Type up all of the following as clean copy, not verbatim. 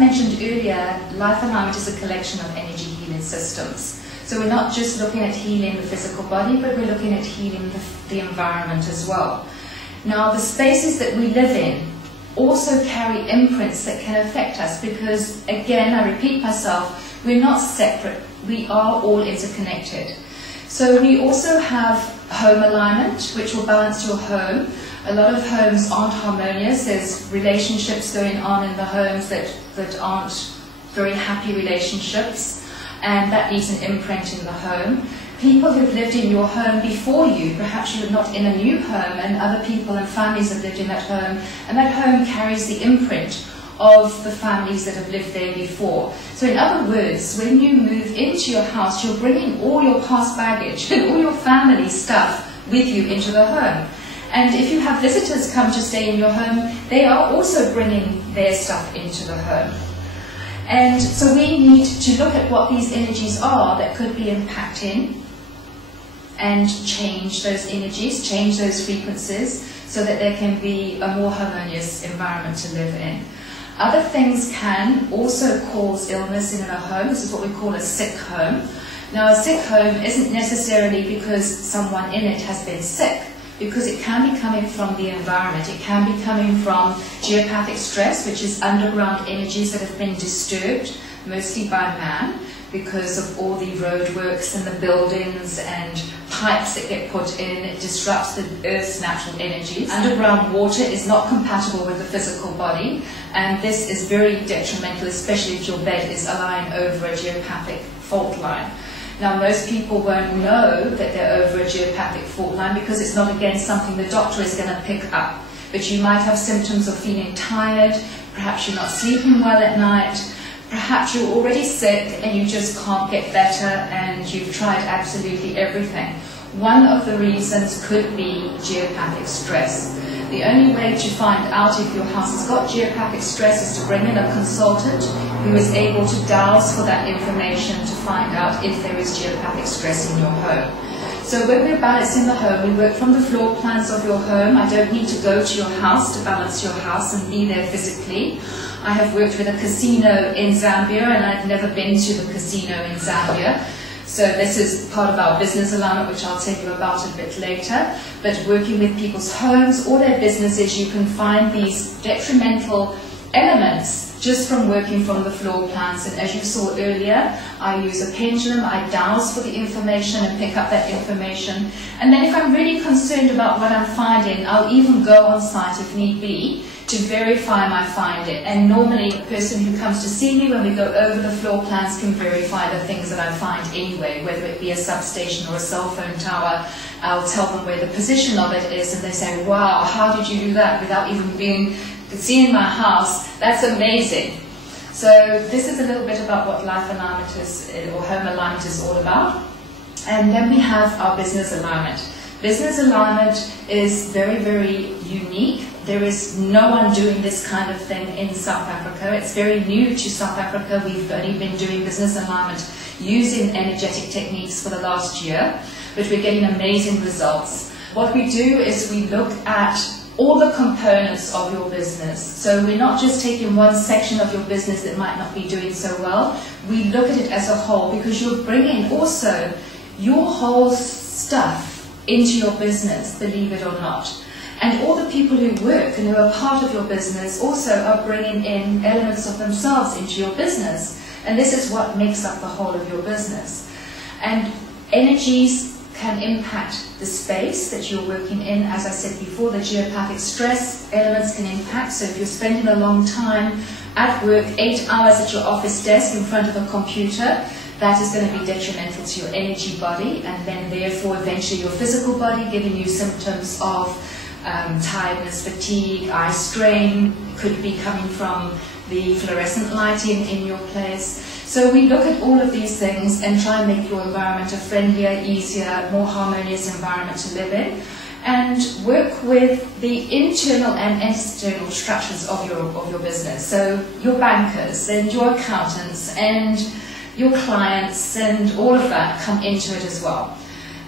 mentioned earlier, life alignment is a collection of energy healing systems. So we're not just looking at healing the physical body, but we're looking at healing the environment as well. Now, the spaces that we live in also carry imprints that can affect us because, again, I repeat myself, we're not separate. We are all interconnected. So we also have home alignment, which will balance your home. A lot of homes aren't harmonious. There's relationships going on in the homes that aren't very happy relationships, and that leaves an imprint in the home. People who've lived in your home before you, perhaps you're not in a new home, and other people and families have lived in that home, and that home carries the imprint of the families that have lived there before. So in other words, when you move into your house, you're bringing all your past baggage and all your family stuff with you into the home. And if you have visitors come to stay in your home, they are also bringing their stuff into the home. And so we need to look at what these energies are that could be impacting and change those energies, change those frequencies, so that there can be a more harmonious environment to live in. Other things can also cause illness in a home. This is what we call a sick home. Now, a sick home isn't necessarily because someone in it has been sick, because it can be coming from the environment. It can be coming from geopathic stress, which is underground energies that have been disturbed, mostly by man, because of all the roadworks and the buildings and pipes that get put in. It disrupts the Earth's natural energies. Underground water is not compatible with the physical body, and this is very detrimental, especially if your bed is lying over a geopathic fault line. Now, most people won't know that they're over a geopathic fault line because it's not, again, something the doctor is going to pick up. But you might have symptoms of feeling tired, perhaps you're not sleeping well at night, perhaps you're already sick and you just can't get better and you've tried absolutely everything. One of the reasons could be geopathic stress. The only way to find out if your house has got geopathic stress is to bring in a consultant who is able to dowse for that information to find out if there is geopathic stress in your home. So when we're balancing the home, we work from the floor plans of your home. I don't need to go to your house to balance your house and be there physically. I have worked with a casino in Zambia, and I've never been to the casino in Zambia. So this is part of our business alignment, which I'll tell you about a bit later. But working with people's homes or their businesses, you can find these detrimental elements just from working from the floor plans. And as you saw earlier, I use a pendulum, I dowse for the information and pick up that information. And then if I'm really concerned about what I'm finding, I'll even go on site if need be to verify my finding. And normally the person who comes to see me when we go over the floor plans can verify the things that I find anyway, whether it be a substation or a cell phone tower. I'll tell them where the position of it is and they say, wow, how did you do that without even seeing my house? That's amazing. So this is a little bit about what life alignment is, or home alignment is all about. And then we have our business alignment. Business alignment is very, very unique. There is no one doing this kind of thing in South Africa. It's very new to South Africa. We've only been doing business alignment using energetic techniques for the last year, but we're getting amazing results. What we do is we look at all the components of your business. So we're not just taking one section of your business that might not be doing so well. We look at it as a whole, because you're bringing also your whole stuff into your business, believe it or not. And all the people who work and who are part of your business also are bringing in elements of themselves into your business. And this is what makes up the whole of your business. And energies can impact the space that you're working in. As I said before, the geopathic stress elements can impact. So if you're spending a long time at work, 8 hours at your office desk in front of a computer, that is going to be detrimental to your energy body, and then therefore eventually your physical body, giving you symptoms of tiredness, fatigue, eye strain. Could be coming from the fluorescent lighting in your place. So we look at all of these things and try and make your environment a friendlier, easier, more harmonious environment to live in, and work with the internal and external structures of your business. So your bankers and your accountants and your clients and all of that come into it as well.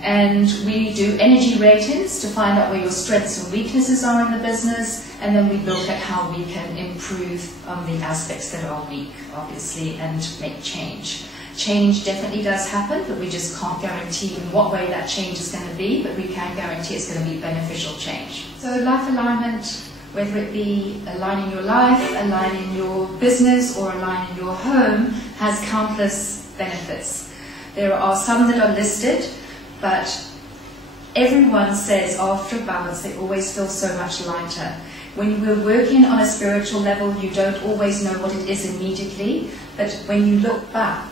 And we do energy ratings to find out where your strengths and weaknesses are in the business, and then we look at how we can improve the aspects that are weak, obviously, and make change. Change definitely does happen, but we just can't guarantee in what way that change is going to be, but we can guarantee it's going to be beneficial change. So life alignment, whether it be aligning your life, aligning your business, or aligning your home, has countless benefits. There are some that are listed, but everyone says after a balance they always feel so much lighter. When we're working on a spiritual level, you don't always know what it is immediately, but when you look back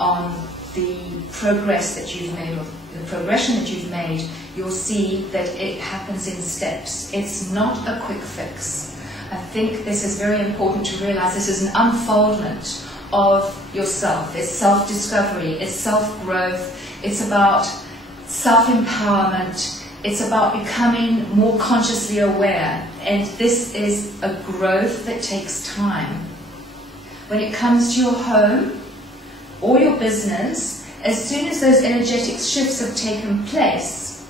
on the progress that you've made, or the progression that you've made, you'll see that it happens in steps. It's not a quick fix. I think this is very important to realize. This is an unfoldment of yourself. It's self-discovery, it's self-growth, it's about self-empowerment, it's about becoming more consciously aware, and this is a growth that takes time. When it comes to your home or your business, as soon as those energetic shifts have taken place,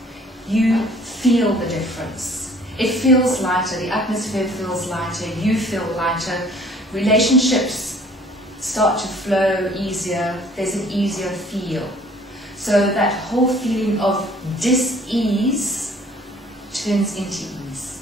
you feel the difference. It feels lighter, the atmosphere feels lighter, you feel lighter, relationships start to flow easier, there's an easier feel. So that whole feeling of dis-ease turns into ease.